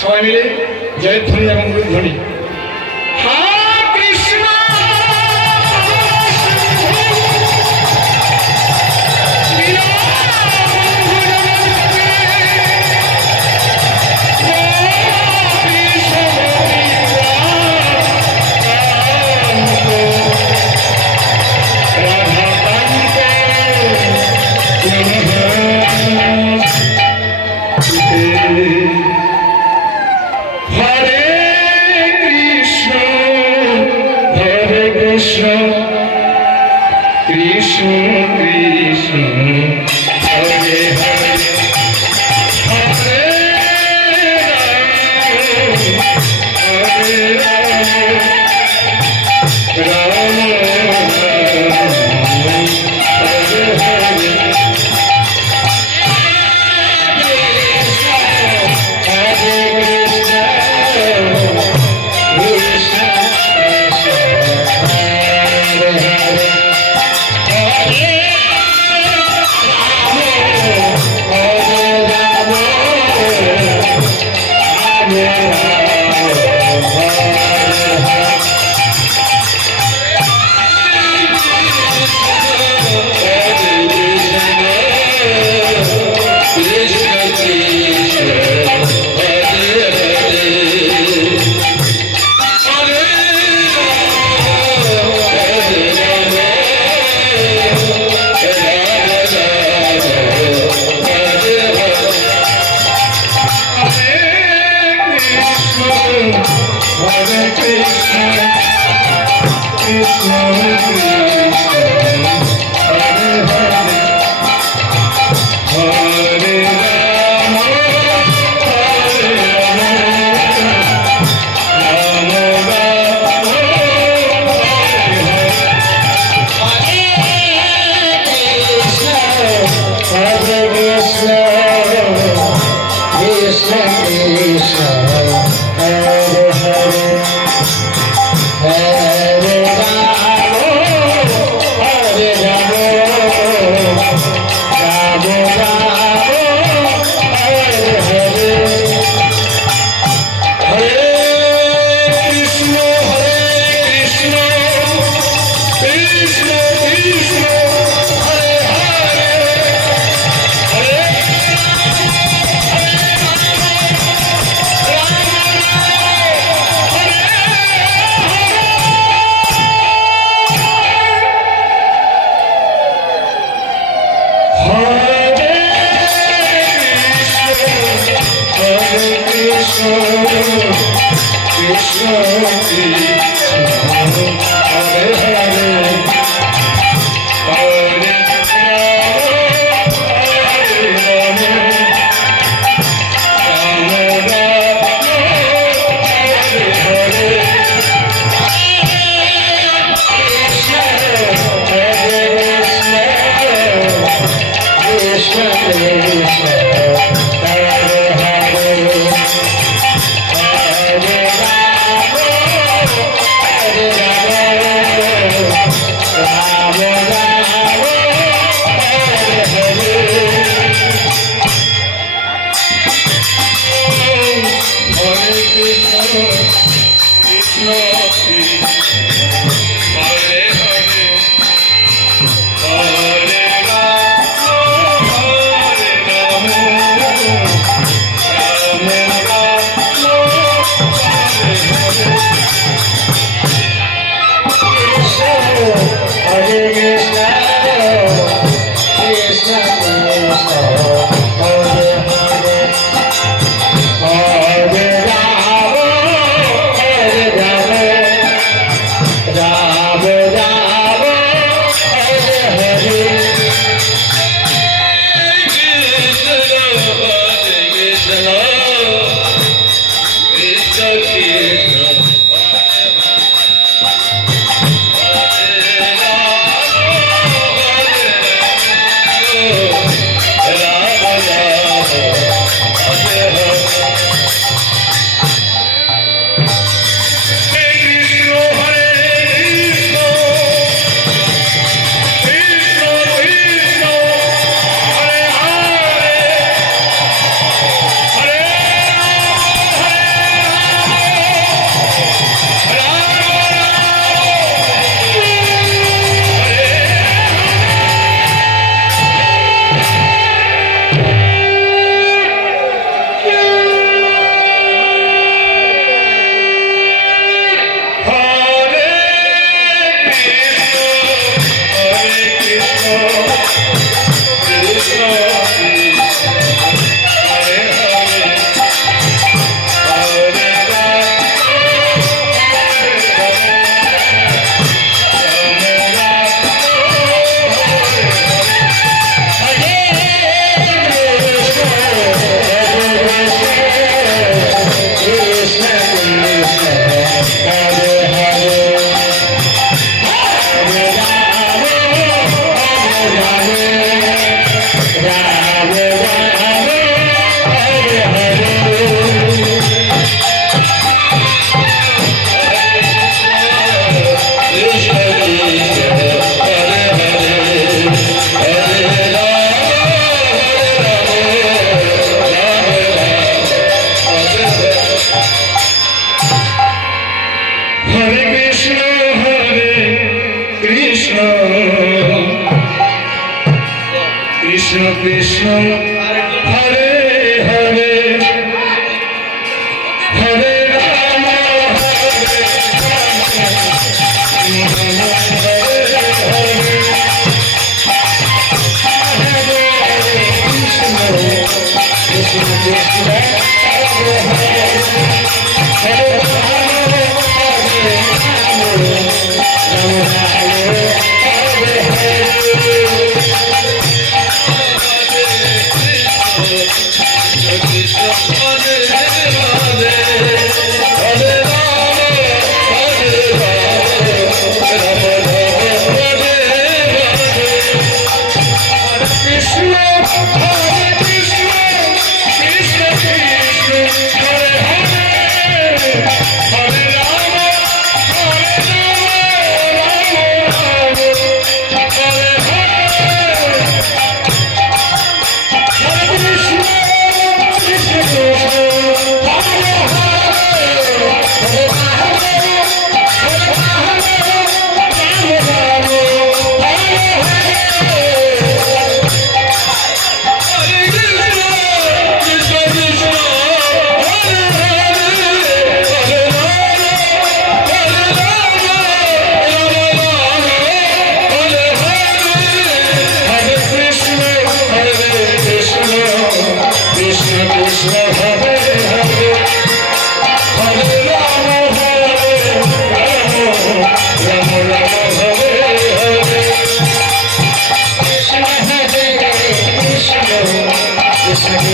সবাই মিলে জয়ধ্বনি এবং গুরুধ্বনি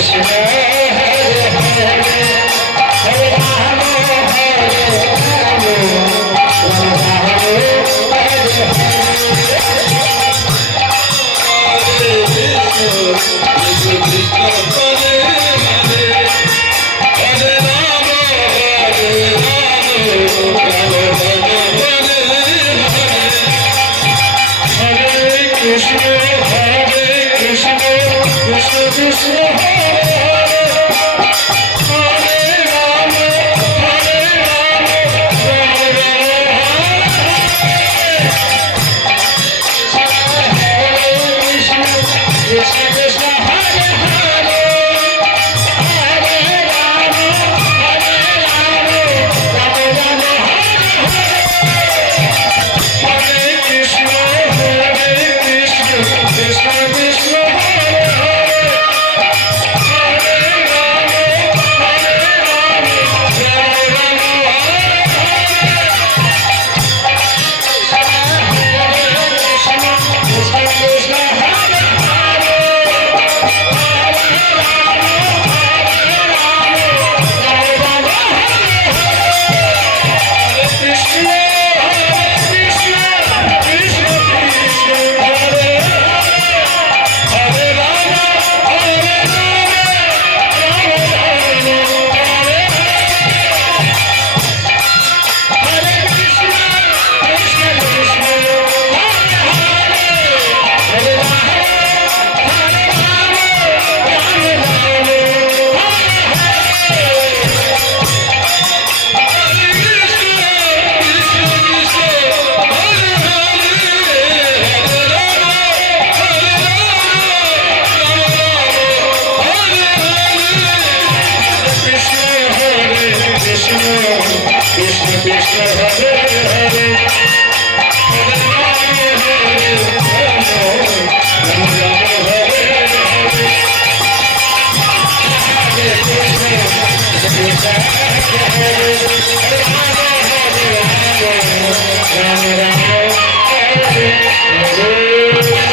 Krishna.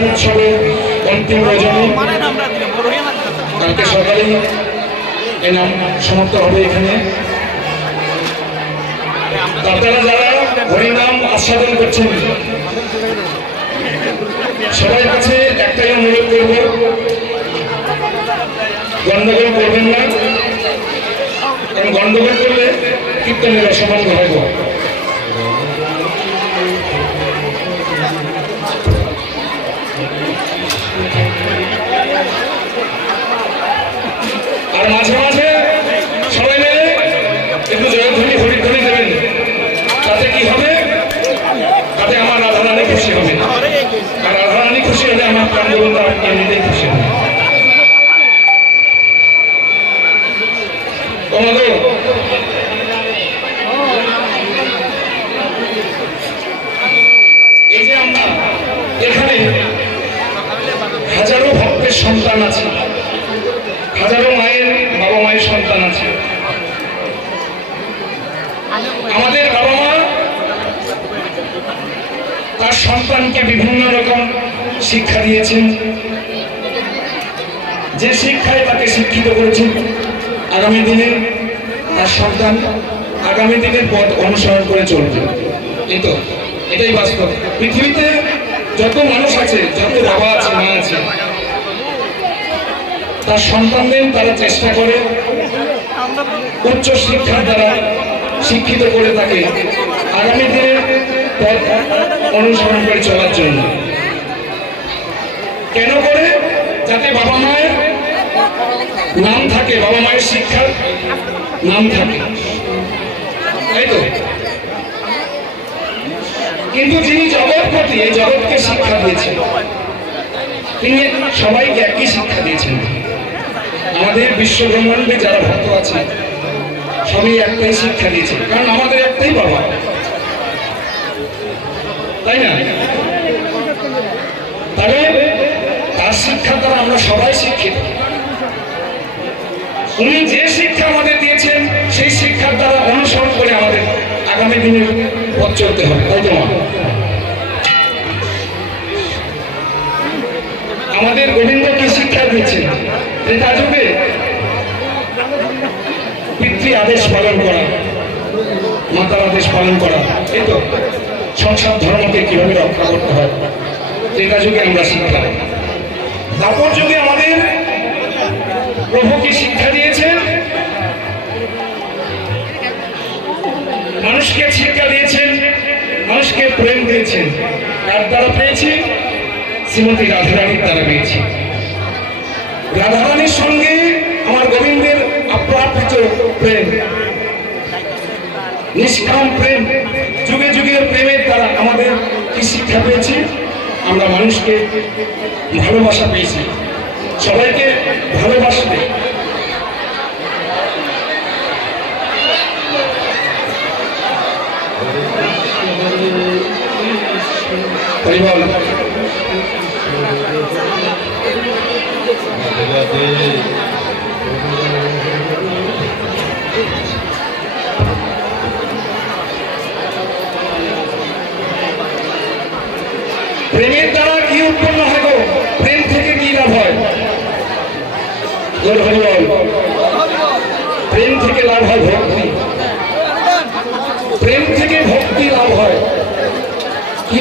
মিলাদ উৎসবে অন্তিম রজনী। কালকে সকালে এ নাম সমাপ্ত হবে এখানে। আপনারা যারা হরিনাম আস্বাদন করছেন, সবাই কাছে একটাই অনুরোধ করব গন্ডগোল করবেন না। কারণ গন্ডগোল করলে কীর্তনের অসমান ঘটাবো মাঝে মাঝে সবাই মিলে একটু জয়ধ্বনি হরিধ্বনি দেবেন। তাতে কি হবে? তাতে আমার রাধারানী খুশি হবে। আর খুশি হলে আমার প্রাণবন্ধা এমনিতেই খুশি হবে তোমাদের এই যে আমরা এখানে হাজারো ভক্তের সন্তান আছে হাজারো মায়ের বাবা মায়ের সন্তান আছে আমাদের বাবা মা তার সন্তানকে বিভিন্ন রকম শিক্ষা দিয়েছেন যে শিক্ষায় তাকে শিক্ষিত করেছেন আগামী দিনে তার সন্তান আগামী দিনের পথ অনুসরণ করে চলবে। এই তো, এটাই বাস্তব। পৃথিবীতে যত মানুষ আছে, যত বাবা আছে, মা আছে, তার সন্তানদের তারা চেষ্টা করে উচ্চ শিক্ষার দ্বারা শিক্ষিত করে তাকে আগামী দিনে পথ অনুসরণ করে চলার জন্য। কেন করে? যাতে বাবা মায়ের নাম থাকে বাবা মায়ের শিক্ষার নাম থাকে। তাই তো? কিন্তু যিনি জগৎপতি এই জগৎকে শিক্ষা দিয়েছেন, তিনি সবাইকে একই শিক্ষা দিয়েছেন। আমাদের বিশ্ব ব্রহ্মাণ্ডে যারা ভক্ত আছে, সবই একটাই শিক্ষা দিয়েছে কারণ আমাদের একটাই বাবা। তাই না? তবে তার শিক্ষা দ্বারা আমরা সবাই শিক্ষিত। উনি যে শিক্ষা আমাদের দিয়েছেন, সেই শিক্ষার দ্বারা অনুসরণ করে আমাদের আগামী দিনে পথ চলতে হবে, তাই তো? আমাদের গোবিন্দ কি শিক্ষা দিয়েছেন ত্রেতা যুগে পিতৃ আদেশ পালন করা, মাতার আদেশ পালন করা, এই তো সংসার ধর্মকে কীভাবে রক্ষা করতে হয় ত্রেতা যুগে আমরা শিক্ষা। দাপর যুগে আমাদের প্রভুকে শিক্ষা মানুষকে শিক্ষা দিয়েছেন, মানুষকে প্রেম দিয়েছেন। কার দ্বারা পেয়েছি? শ্রীমতী রাধারানীর দ্বারা পেয়েছি। রাধারানীর সঙ্গে আমার গোবিন্দের আপ্রাপ্ত প্রেম, নিষ্কাম প্রেম, যুগে যুগে প্রেমের দ্বারা আমাদের কি শিক্ষা পেয়েছি? আমরা মানুষকে ভালোবাসা পেয়েছি। সবাইকে ভালোবাসতে परिवार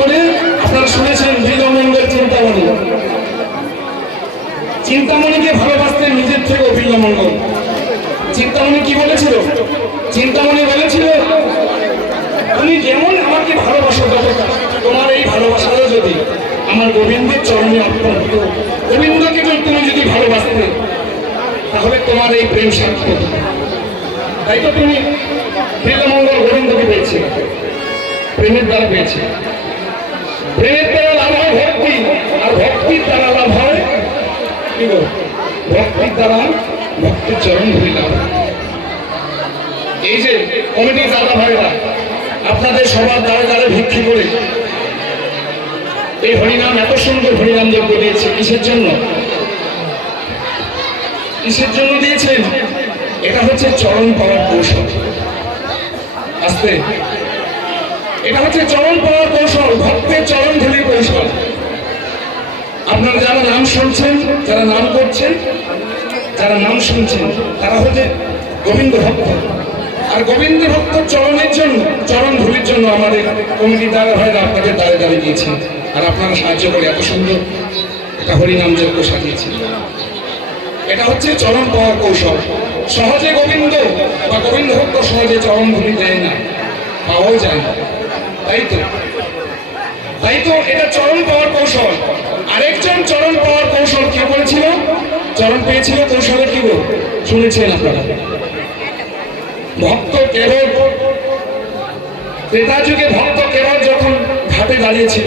করে আপনারা শুনেছেন বিলমঙ্গল চিন্তামণি। চিন্তামণিকে ভালোবাসতেন নিজের থেকে বিলমঙ্গল চিন্তামণি কি বলেছিল? চিন্তামণি বলেছিল, তুমি যেমন আমাকে ভালোবাসো তোমার এই ভালোবাসাও যদি আমার গোবিন্দের চরণে অর্পণ হতো গোবিন্দকে তুমি যদি ভালোবাসতে, তাহলে তোমার এই প্রেম হতো। তাই তো তুমি বিলমঙ্গল গোবিন্দকে পেয়েছে প্রেমের দ্বারা পেয়েছে গো? ভক্তির দ্বারা ভক্তির চরণ ধরে লাভ। হয়। এই যে কমিটির দাদা ভাইরা আপনাদের সবার দ্বারা দ্বারা ভিক্ষি করে এই হরিনাম এত সুন্দর হরিনাম যজ্ঞ দিয়েছে, কিসের জন্য? কিসের জন্য দিয়েছেন? এটা হচ্ছে চরণ পাওয়ার কৌশল। আস্তে। এটা হচ্ছে চরণ পাওয়ার কৌশল, ভক্তের চরণ ধুলির কৌশল। আপনারা যারা নাম শুনছেন, যারা নাম করছেন, যারা নাম শুনছেন, তারা হচ্ছে গোবিন্দ ভক্ত। আর গোবিন্দ ভক্ত চরণের জন্য, চরণ ধুলির জন্য আমাদের কমিটি দ্বারা হয় আপনাদের দ্বারে দাঁড়িয়ে দিয়েছেন আর আপনারা সাহায্য করে এত সুন্দর একটা হরিনাম যজ্ঞ সাজিয়েছি এটা হচ্ছে চরণ পাওয়ার কৌশল। সহজে গোবিন্দ বা গোবিন্দ ভক্ত সহজে চরণ ধরি দেয় না, পাওয়াও যায় না। তাই তো? তাই তো এটা চরণ পাওয়ার কৌশল। আরেকজন চরণ পাওয়ার কৌশল কে বলেছিল? চরণ পেয়েছিল কৌশলে কি শুনেছেন আপনারা। ভক্ত কেবল, ক্রেতা যুগে ভক্ত কেবল যখন ঘাটে দাঁড়িয়েছিল,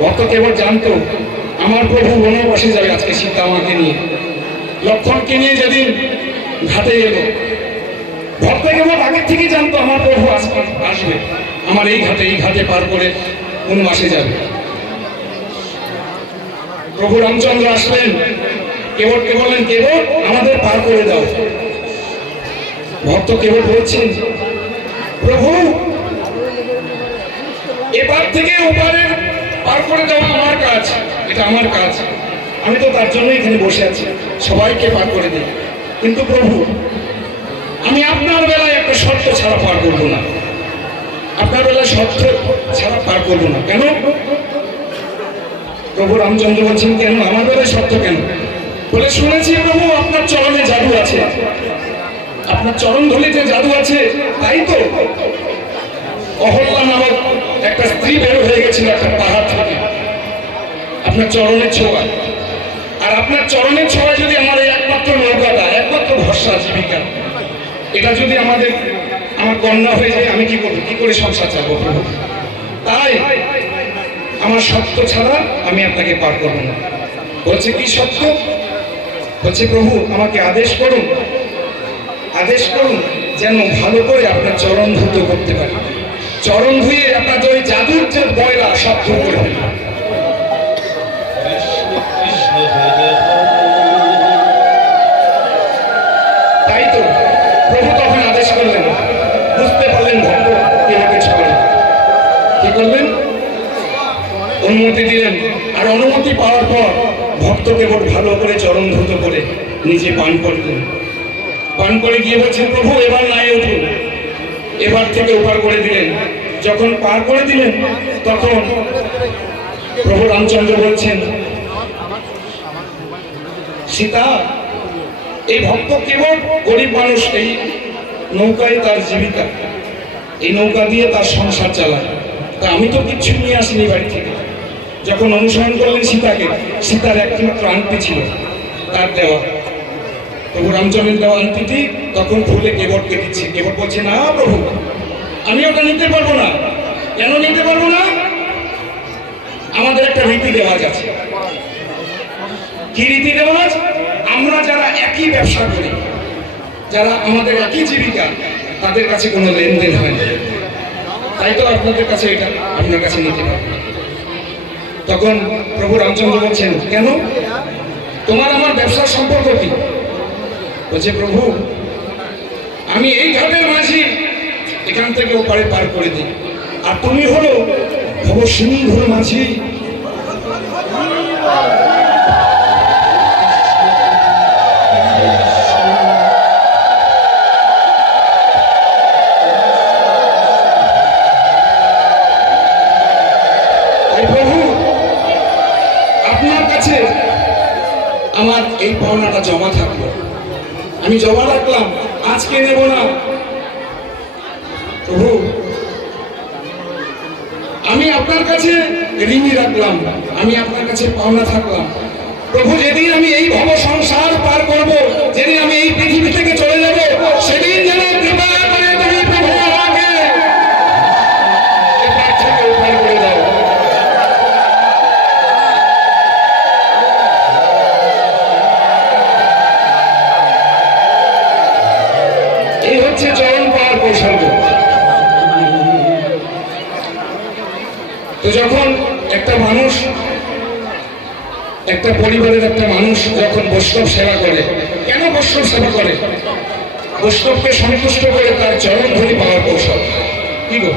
ভক্ত কেবল জানতো, আমার প্রভু বনবাসে যাবে আজকে সীতা আমাকে নিয়ে। লক্ষণকে নিয়ে যেদিন ঘাটে এলো, ভক্ত কেবল আগের থেকেই জানতো, আমার প্রভু আসবে। আমার এই ঘাটে এই ঘাটে পার করে কোন মাসে যাবে? প্রভু রামচন্দ্র আসলেন। কেবল কে বললেন? কেবল আমাদের পার করে দাও। ভক্ত কেবল বলছেন? প্রভু, এবার থেকে ওপারে পার করে দেওয়া আমার কাজ। এটা আমার কাজ। আমি তো তার জন্যই এখানে বসে আছি। সবাইকে পার করে দিই। কিন্তু প্রভু, আমি আপনার বেলায় একটা শর্ত ছাড়া পার করব না। বেলায় শর্ত ছাড়া পার করব না। কেন? প্রভু রামচন্দ্র বলছেন, কেন? আমার বেলায় শর্ত কেন? বলে, শুনেছি প্রভু, আপনার চরণে জাদু আছে। আপনার চরণ ধুলিতে জাদু আছে, তাই তো? অহল্লা নামক একটা স্ত্রী বের হয়ে গেছিল একটা পাহাড় থেকে। আপনার চরণের ছোঁয়া। আর আপনার চরণের ছোঁয়া যদি আমার এই একমাত্র নৌকাটা, একমাত্র ভরসা জীবিকা, এটা যদি আমাদের আমার কন্যা হয়ে যায় আমি কি করব? কি করে সংসার চালাবো প্রভু তাই আমার সত্য ছাড়া আমি আপনাকে পার করব না। বলছে, কি সত্য? বলছে, প্রভু, আমাকে আদেশ করুন আদেশ করুন যেন ভালো করে আপনার চরণ ধুত করতে পারি। চরণ ধুয়ে আপনার ওই জাদুর যে বয়রা সব দূর করে অনুমতি দিলেন। আর অনুমতি পাওয়ার পর ভক্ত কেবল ভালো করে চরণ ধুত করে নিজে পান করলেন। পান করে গিয়ে বলছেন, প্রভু, এবার নাই উঠুন। এবার থেকে উপার করে দিলেন। যখন পার করে দিলেন, তখন প্রভু রামচন্দ্র বলছেন, সীতা, এই ভক্ত কেবল গরিব মানুষ, এই নৌকায় তার জীবিকা। এই নৌকা দিয়ে তার সংসার চালায়। তা আমি তো কিচ্ছু নিয়ে আসিনি বাড়ি থেকে। যখন অনুসরণ করলেন সীতাকে, সীতার একমাত্র আংটি ছিল, তার দেওয়া। প্রভু রামচন্দ্রের দেওয়া আংটিটি তখন খুলে কেবটকে দিচ্ছে কেবট বলছে, না প্রভু, আমি ওটা নিতে পারব না। কেন নিতে পারব না? আমাদের একটা রীতি রেওয়াজ আছে। কি রীতি রেওয়াজ? আমরা যারা একই ব্যবসা করি, যারা আমাদের একই জীবিকা, তাদের কাছে কোনো লেনদেন হয় না। তাই তো আপনাদের কাছে এটা, আপনার কাছে নিতে পারব। তখন প্রভু রামচন্দ্র বলছেন, কেন? তোমার আমার ব্যবসার সম্পর্ক কি? বলছে, প্রভু, আমি এই ঘাটের মাঝি এখান থেকে ওপারে পার করে দিই। আর তুমি হলো ভব সিন্ধুর মাঝি। পাওনাটা জমা থাকল। আমি জমা রাখলাম আজকে নেব না? প্রভু, আমি আপনার কাছে ঋণী রাখলাম, আমি আপনার কাছে পাওনা থাকলাম। প্রভু, যেদিন আমি এই বৈষ্ণব সেবা করে। কেন বৈষ্ণব সেবা করে? বৈষ্ণবকে সন্তুষ্ট করে তার চরণ ধরি পাওয়ার কৌশল। কি গো?